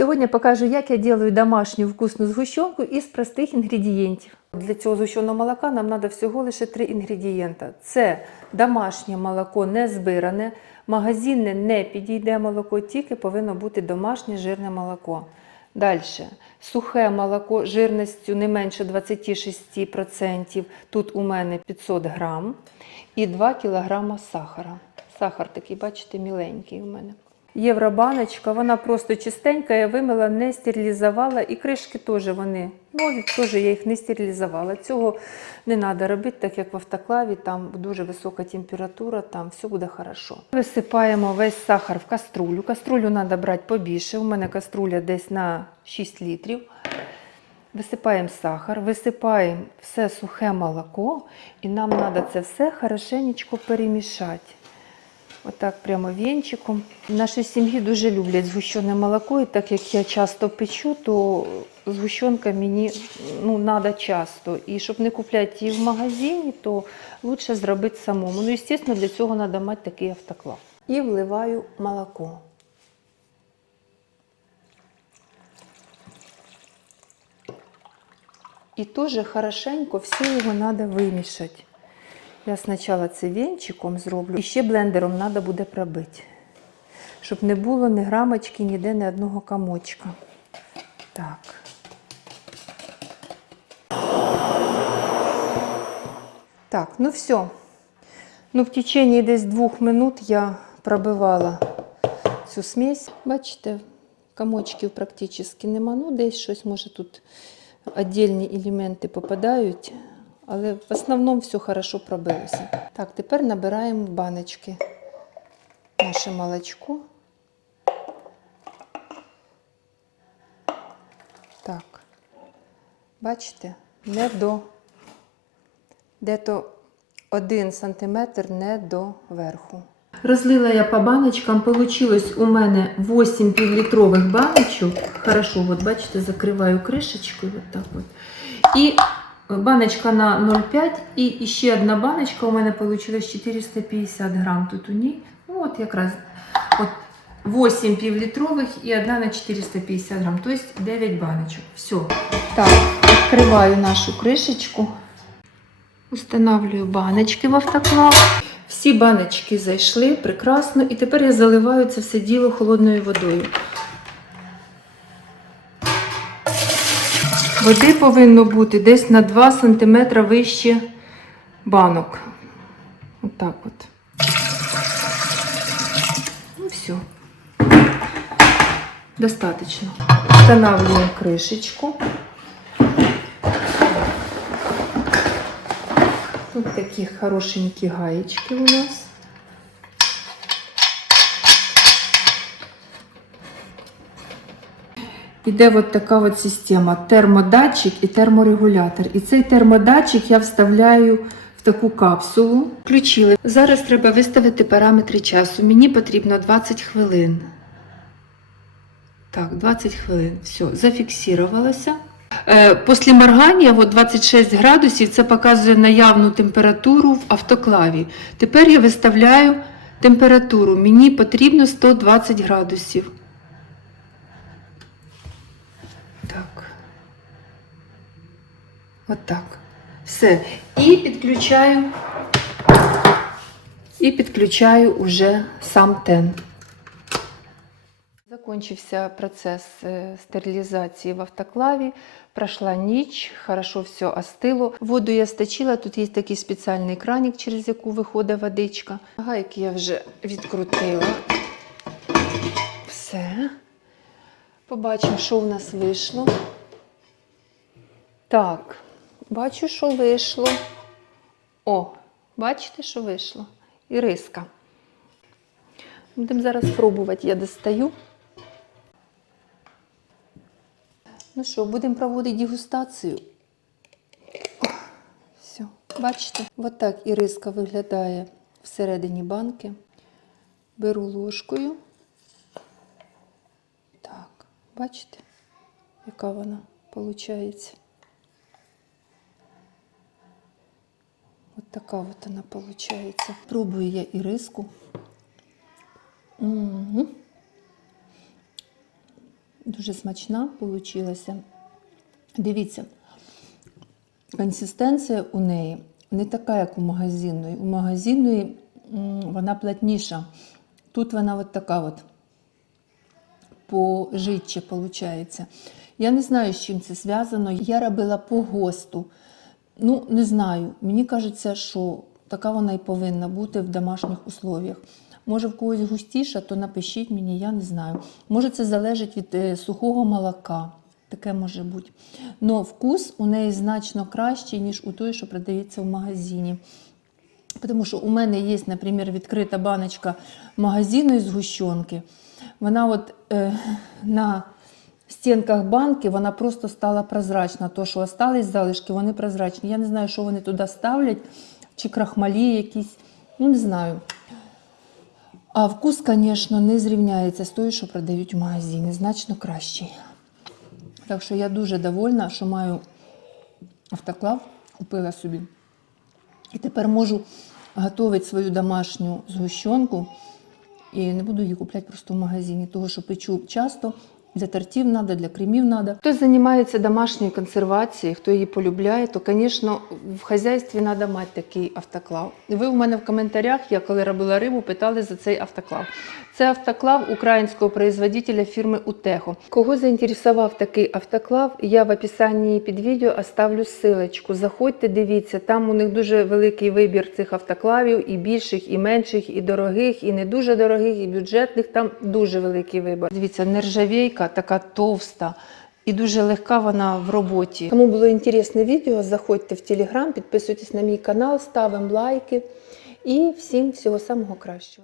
Сьогодні покажу, як я делаю домашню вкусну згущенку із простих інгредієнтів. Для цього згущеного молока нам треба всього лише три інгредієнта. Це домашнє молоко не збиране, магазинне не підійде молоко, тільки повинно бути домашнє жирне молоко. Далі. Сухе молоко жирністю не менше 26%. Тут у мене 500 грам. І 2 кг сахара. Сахар такий, бачите, міленький у мене. Євробаночка, вона просто чистенька, я вимила, не стерилізувала. І кришки теж вони нові, теж я їх не стерилізувала. Цього не треба робити, так як в автоклаві, там дуже висока температура, там все буде хорошо. Висипаємо весь сахар в каструлю. Каструлю треба брати побільше. У мене каструля десь на 6 літрів. Висипаємо сахар, висипаємо все сухе молоко, і нам треба це все хорошенечко перемішати. Отак прямо вінчиком. В нашій сім'ї дуже люблять згущене молоко, і так як я часто печу, то згущенка мені ну, треба часто. І щоб не купляти її в магазині, то краще зробити самому. Ну, звісно, для цього треба мати такий автоклав. І вливаю молоко. І теж хорошенько все його треба вимішати. Я спочатку це вінчиком зроблю, і ще блендером треба буде пробити, щоб не було ні грамочки, ніде ні одного комочка. Так. Так, ну все. Ну, в течение десь двох минут я пробивала цю смесь. Бачите, комочків практично нема. Ну, десь щось може тут віддільні елементи попадають, але в основному все хорошо пробилося. Так, тепер набираємо в баночки наше молочко. Так, бачите, не до де-то 1 см не до верху. Розлила я по баночкам, получилось у мене 8 півлітрових баночок. Хорошо, от бачите, закриваю кришечкою, от так от. І баночка на 0,5 і ще одна баночка у мене вийшла 450 грам тут у ній. Ну, от якраз от 8 півлітрових і одна на 450 грам, тобто 9 баночок. Все. Так, відкриваю нашу кришечку. Устанавливаю баночки в автоклав. Всі баночки зайшли прекрасно, і тепер я заливаю це все діло холодною водою. Води повинно бути десь на 2 см вище банок. Отак от. Ну все. Достаточно. Встановлюємо кришечку. Тут такі хорошенькі гаєчки у нас. Іде от така от система: термодатчик і терморегулятор. І цей термодатчик я вставляю в таку капсулу. Включили. Зараз треба виставити параметри часу. Мені потрібно 20 хвилин. Так, 20 хвилин. Все, зафіксувалося. Е, Після моргання от 26 градусів це показує наявну температуру в автоклаві. Тепер я виставляю температуру. Мені потрібно 120 градусів. Так. Отак. Все. І підключаю. І підключаю уже сам тен. Закончився процес е, стерилізації в автоклаві. Пройшла ніч, хорошо все остило. Воду я сточила, тут є такий спеціальний краник, через яку виходить водичка. Гайки я вже відкрутила. Все. Побачимо, що в нас вийшло. Так, бачу, що вийшло. О, бачите, що вийшло? І риска. Будемо зараз пробувати, я достаю. Ну що, будемо проводити дегустацію. О, все, бачите, от так іриска виглядає всередині банки. Беру ложкою. Так, бачите, яка вона виходить. Така от вона виходить. Пробую я іриску. Угу. Дуже смачна получилася. Дивіться, консистенція у неї не така, як у магазинної. У магазинної вона плотніша. Тут вона от така от пожитче виходить. Я не знаю, з чим це зв'язано. Я робила по ГОСТу. Ну, не знаю. Мені кажеться, що така вона і повинна бути в домашніх условіях. Може, в когось густіша, то напишіть мені, я не знаю. Може, це залежить від е, сухого молока. Таке може бути. Но вкус у неї значно кращий, ніж у той, що продається в магазині. Тому що у мене є, наприклад, відкрита баночка магазину з гущонки. Вона от е, на стінках банки вона просто стала прозрачна. То, що остались залишки, вони прозрачні. Я не знаю, що вони туди ставлять, чи крахмалі якісь, ну не знаю. А вкус, звісно, не зрівняється з тою, що продають в магазині, значно кращий. Так що я дуже довольна, що маю автоклав, купила собі. І тепер можу готувати свою домашню згущенку. І не буду її купляти просто в магазині, того що печу часто. Для тортів треба, для кремів треба. Хто займається домашньою консервацією, хто її полюбляє, то, звісно, в хазяйстві треба мати такий автоклав. Ви в мене в коментарях, я коли робила рибу, питали за цей автоклав. Це автоклав українського производителя фірми Утехо. Кого заінтересував такий автоклав, я в описанні під відео оставлю ссылочку. Заходьте, дивіться, там у них дуже великий вибір цих автоклавів, і більших, і менших, і дорогих, і не дуже дорогих, і бюджетних. Там дуже великий вибір. Дивіться, нержавійка така товста. І дуже легка вона в роботі. Кому було інтересне відео, заходьте в телеграм, підписуйтесь на мій канал, ставимо лайки. І всім всього самого кращого.